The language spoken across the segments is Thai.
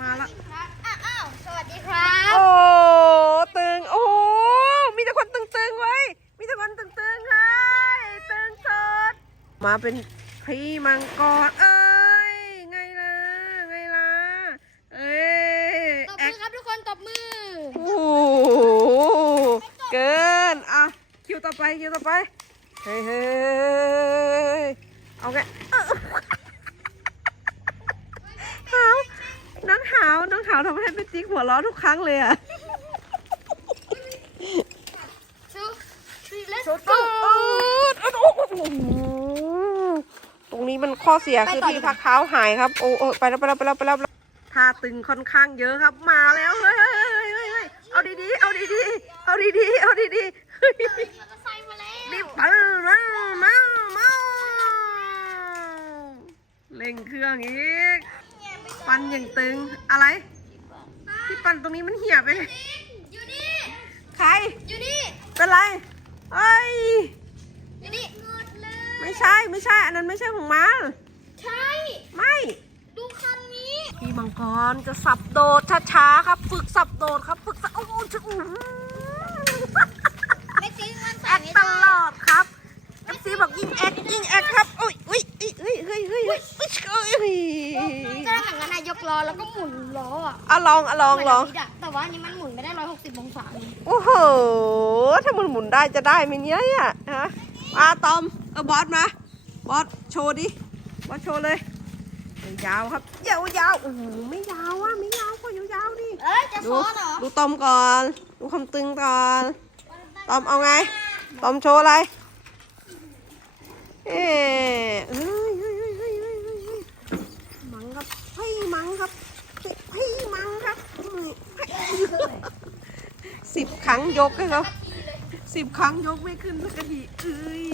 มาละอ้าวสวัสดีครับโอ้ตึงโอ้โหมีแต่คนตึงๆไว้ยมีแต่คนตึงๆเฮ้ยตึงสดมาเป็นพี่มังกรเอ้ยไงล่ะไงล่ะเอ้ยตบแอมืคอครับทุกคนตบมือโอ้โหเกินอะคิวต่อไปคิวต่อไปเฮ้ยเฮ้ยเอาไงเอ้าหาวน้องหาว น้องหาวทำให้เป็นติ๊กหัวเร้อทุกครั้งเลยอะ two three let's โอ้ go โหตรงนี้มันข้อเสียคือไปต่อที่พักเท้าหายครับโอ้โอ้ไปแล้วไปแล้วไปแล้วไปแล้วท่าตึงค่อนข้างเยอะครับ มาแล้วเฮ้ยเฮ้ยเฮ้ยเฮ้ยเฮ้ยเอาดีๆ เอาดีๆ เอาดีๆ เอาดีๆเฮ้ยมอเตอร์ไซค์มาแล้วรีบเมาเมาเมาเมาเร่งเครื่องอีก ปันอย่างตึง อะไรที่ปันตรงนี้มันเหี่ยไปเลยอยู่นี่ ใคร อยู่นี่ เป็นไรเอ้ย อยู่นี่หมดเลยไม่ใช่ไม่ใช่ อันนั้นไม่ใช่ของมันใช่ ไม่ ดูคันนี้ พี่มังกรจะสับโดดช้าๆครับ ฝึกสับโดดครับ ฝึกสับโอ้โหจะอื้อหือไม่จริงมันแอใส่คไม่ตได้ลอดครับเอฟ ซีบอกยิงแอคยิงแอคครับอุ้ยอุ้ยเฮ้ยเฮ้ยเฮ้ยเฮ้ยเฮ้ยเฮ้ยเฮ้ยก็ทำอย่างนั้นนายกล้อแล้วก็หมุนล้ออะอะลองอะลองลองหมืนนนี้ะแต่ว่านนี้มันหมุนไม่ได้ร้อยหกสิบองศาโอ้โหถ้ามันหมุนได้จะได้ไหมเนี่ยอะฮะมาตอมเออบอสมาบอสโชว์ดิบอสโชว์เลยยาวครับยาวๆโอ้โหไม่ยาวอะไม่ยาวก็ยาวๆดิเอ้ยจะดูซ้อนเหรอดูตอมก่อนดูความตึงก่อนตอมเอาไงตอมโชว์อะไร เอ๊ะเฮ้ยเฮ้ยเฮ้ยเฮ้ยเฮ้ยเฮ้ยเฮ้ยมังครับเฮ้ยมังครับเฮ้ยมังครับสิบครั้งยกให้เขาสิบครั้งยกไม่ขึ้นสักทีเอ้ย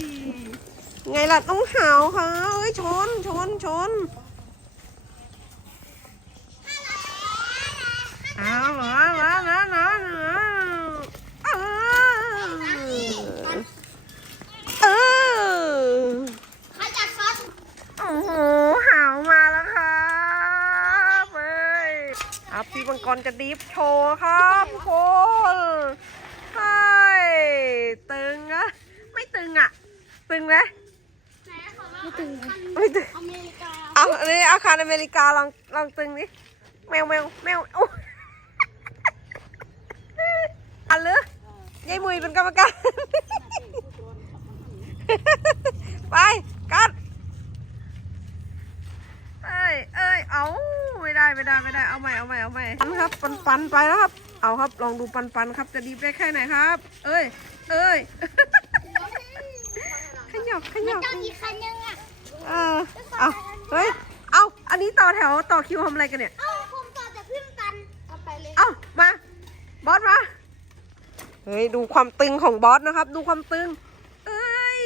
ไงล่ะต้องหาวเขาเอ้ยชนชนชนเอามามามามามาเออเออ ใครจัดฟัน โอ้โหหาวมาแล้วครับเอ้ยค รับพี่มังกรจะดีฟโชว์ครับทุกคนใช่ตึงอะไม่ตึงอะตึงไหมไม่ตึงไม่ตึงอเมริกาเอาอันนี้อาคารอเมริกาลองลองตึงดิแมวแมวแมวโอ้อันเลยยายมุยเป็นกรรมการ ไปกัดเอ้ยเอ้ยเอา ไม่ได้ไม่ได้ไม่ได้เอาใหม่เอาใหม่เอาใหม่ปันครับปันปันไปแล้วครับ เอาครับลองดูปันปันครับจะดีได้แค่ไหนครับ เอ้ยเอ้ยขยับขยับต้องอีกคันนึงอะเออเอาเฮ้ยเอาอันนี้ต่อแถวต่อคิวทำอะไรกันเนี่ยเอ้าผมต่อจากพี่กันเอาไปเลยเอามาบอสมาเฮ้ยดูความตึงของบอสนะครับ ดูความตึง เอ้ย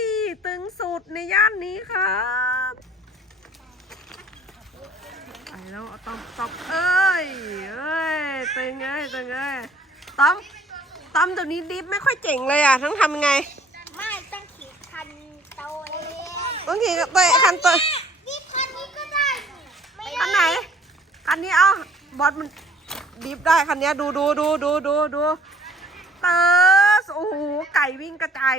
ตึงสุดในย่านนี้ครั บไปแล้วเอาต้อมต้อมเอ้ยเอ้ยตึงเอ้ยตึงเอ้ยต้อมต้อมตัวนี้ดิฟไม่ค่อยเจ๋งเลยอะทั้งทำยังไง ไม่ต้องขี่คันโตเองต้องขี่กับตัวคันตัวนี่คันนี้ก็ได้ไม่คันไหนคันนี้เอาบอสมันดิฟได้คันนี้ดูดูดูดูดูดูเติร์สโอ้โหไก่วิ่งกระจาย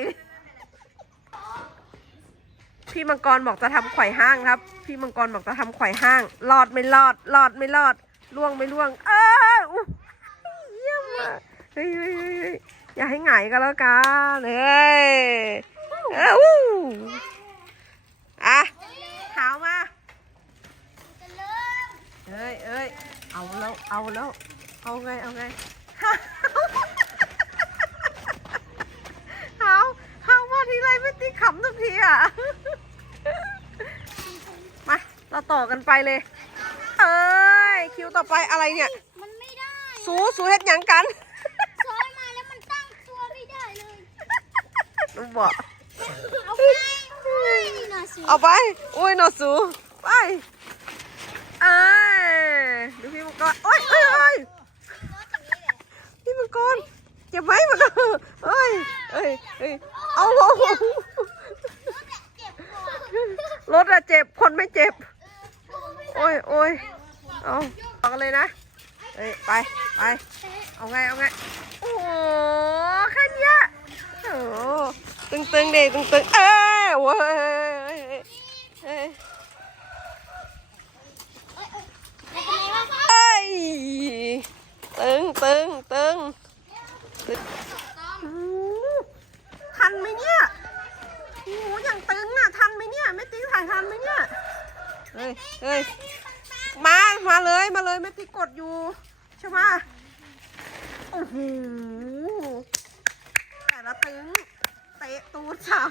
พี่มังกรบอกจะทำไข่ห้างครับ พี่มังกรบอกจะทำไข่ห้างรอดไม่รอดรอดไม่รอดล่วงไม่ล่วง เออเยี่ยมอะเฮ้ยเฮ้ยเฮ้ยอย่าให้หงายกันแล้วกันเฮ้ยเอออู้อะหาวมาจะเริ่มเอ้ยเอ้ยเอาแล้วเอาแล้วเอาไงเอาไงเอาเอาว่าทีไรไม่ตีขำทุกทีอะ เราต่อกันไปเลย เอ้ยคิวต่อไปอะไรเนี่ย มันไม่ได้สูสูเฮ็ดหยังกันซ้อนมาแล้วมันตั้งตัวไม่ได้เลยหนูบอกเอาไปเฮ้ยนี่น่าสิเอาไปอุ้ยหนอสูไปเอ้ยดูพี่มังกรโอ้ยเอ้ยเอ้ยพี่มังกรเจ็บไหมมังกรเอ้ยเอ้ยเอ้ยเอาเอาเอาเจ็บกว่ารถอะเจ็บคนไม่เจ็บ โอ้ยโอ้ยเอาต่อกันเลยนะเอ้ยไปไปเอาไงเอาไงโอ้โหแค่เนี้โอ้ตึงตึงเด็ตึงตึงเอ้ยเว้ยเอ้ยเอ้ยตึงตึงตึงตึงทันไหมเนี่ยโอ้โหอย่างตึงอะทันไหมเนี่ยแม่ติ๊กถ่ายทันไหมเนี่ย เฮ้ยเฮ้ยมา มาเลยมาเลยแม่ติ๊กกดอยู่ใช่ไหมโอ้โหแต่ละตึงเตะตูดฉ่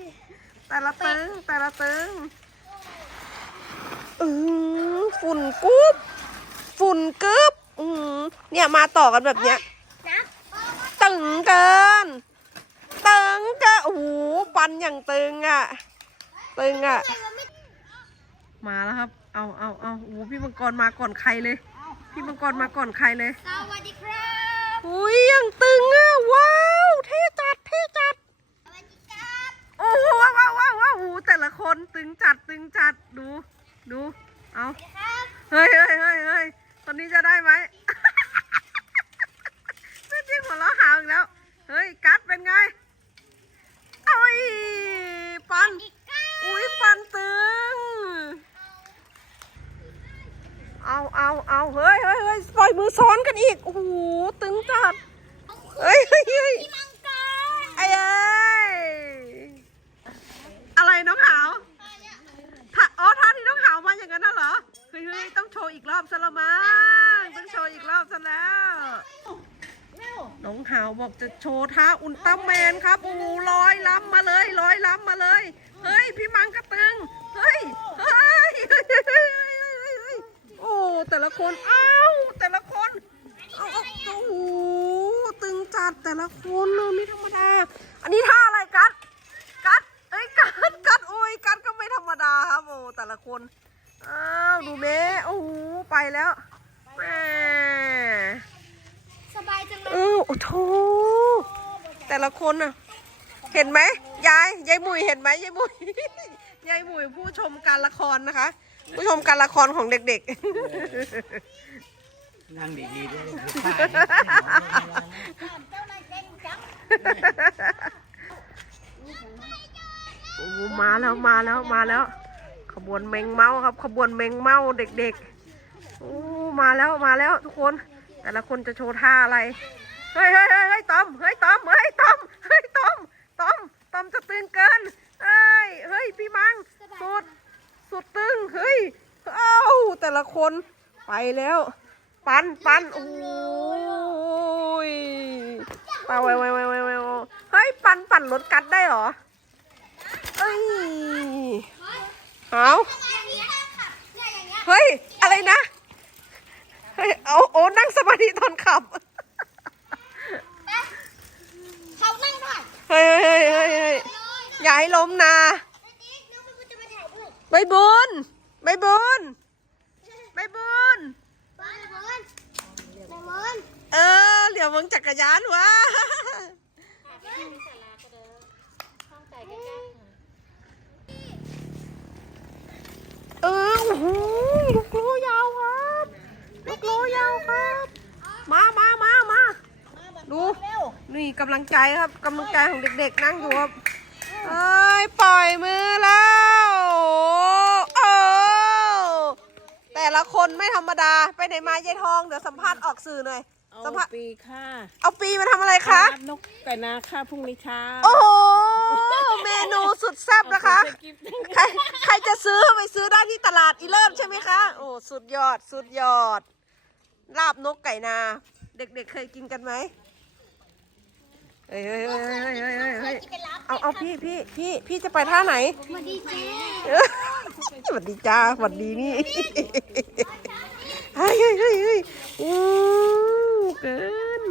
ำแต่ละตึงแต่ละตึงอือฝุ่นกุ๊บฝุ่นกึ๊บอือเนี่ยมาต่อกันแบบเนี้ยตึงเกินตึงเกินโอ้โหฟันอย่างตึงอะตึงอะใครวะ ม่มาแล้วครับ เอาเอาเอาโอ้โหพี่มังกรมาก่อนใครเลย พี่มังกรมาก่อนใครเลย สวัสดีครับอุ้ยยังตึงอะ ว้าว เท่จัด เท่จัด สวัสดีครับ โอ้โหว้าวว้าวว้าวว้าวโอ้โหแต่ละคนตึงจัด ตึงจัด ดู ดู เอาครับเฮ้ยเฮ้ยเฮ้ยเฮ้ยตอนนี้จะได้ไหมไม่จริงหัวเราะหาวอีกแล้ว เฮ้ย กัดเป็นไงโอ้ยปัน อีกครับ อุ้ยฟันตึง เอาเอาเอาเฮ้ยเฮ้ยเฮ้ยปล่อยมือซ้อนกันอีก โอ้โห ตึงจัด เฮ้ยเฮ้ยเฮ้ยพี่มังกรไอ้เอ้ยอะไรน้องหาวท่าอ๋อท่าที่น้องหาวมาอย่างนั้นน่ะเหรอ เฮ้ยเฮ้ยต้องโชว์อีกรอบซะละมั้งต้องโชว์อีกรอบซะแล้ว น้องหาวบอกจะโชว์ท่าอุลตร้าแมนครับ โอ้โหลอยล้ำมาเลยลอยล้ำมาเลย เฮ้ย พี่มังกระตึง เฮ้ยเฮ้ยเฮ้ยเฮ้ยเฮ้ยเฮ้ยเฮ้ยโอ้ แต่ละคนเอ้าแต่ละคนเอาเอาโอ้โหตึงจัดแต่ละคนเลยไม่ธรรมดา อันนี้ท่าอะไรกัดกัดเอ้ยกัดกัดโอ้ยกัดก็ไม่ธรรมดาครับโอ้แต่ละคนอ้าวดูเมโอ้โหไปแล้วแหมสบายจังเลเอยอโอ้โถแต่ละคนน่ะเห็นไหมยายยายหมุยเห็นไหมยายหมุยยายหมุยผู้ชมการละครนะคะ ผู้ชมการละครของเด็กนั่งดีๆด้วยเจ้านาเก่งจังๆโอ้มาแล้วมาแล้วมาแล้ว ขบวนเมงเมาครับ ขบวนเมงเมาเด็กๆโอ้มาแล้วมาแล้วทุกคน แต่ละคนจะโชว์ท่าอะไรเฮ้ยเฮ้ยเฮ้ยเฮ้ยตอมเฮ้ยตอมเฮ้ยตอมเฮ้ยตอมตอมตอมจะตึงเกินเฮ้ยเฮ้ยพี่มังสุด สุดตึงเฮ้ยเอ้าแต่ละคนไปแล้ว ปันปันโอ้ยไปไวไวไวไวไวเฮ้ยปันปั่นรถกัดได้เหรอเอ้ยเอาอย่างนี้ค่ะเนี่ยอย่างเงี้ยเฮ้ย อะไรนะเฮ้ยเอาโอ้นั่งสมาธิตอนขับเขานั่งด้วยเฮ้ยเฮ้ยเฮ้ยเฮ้ยอย่าให้ล้มนะายด้วยใบบุญใบบุญใบบุญบอลบอลบอลเออเหลียวมึงจักรยานวะเออโอ้โหลูกโลยาวครับลูกโลยาวครับ มามามามาดูนี่กำลังใจครับกำลังใจของเด็กๆนั่งอยู่ครับเอ้ยปล่อยมือแล้วโอ้ แต่ละคนไม่ธรรมดาไปไหนมายายทองเดี๋ยวสัมภาษณ์ออกสื่อหน่อย เอาสัมภาษณ์ ปีค่ะเอาปีมาทำอะไรคะ รับนกไก่นาค่ะพรุ่งนี้เช้าโอ้โห เมนูสุดแซ่บนะคะ เอาไปกินใครใครจะซื้อไปซื้อได้ที่ตลาดอีเลิศใช่ไหมคะ โอ้สุดยอดสุดยอด ลาบนกไก่นา เด็กๆเคยกินกันไหม เฮ้ยเฮ้ยเฮ้ยเฮ้ยเฮ้ยเฮ้ยเฮ้ยจะไปรับเอาเอาพี่พี่พี่พี่จะไปท่าไหนมาดีเจเอ้ยสวัสดีจ้าสวัสดีนี่เฮ้ยเฮ้ยเฮ้ยเฮ้ยอู้เกิน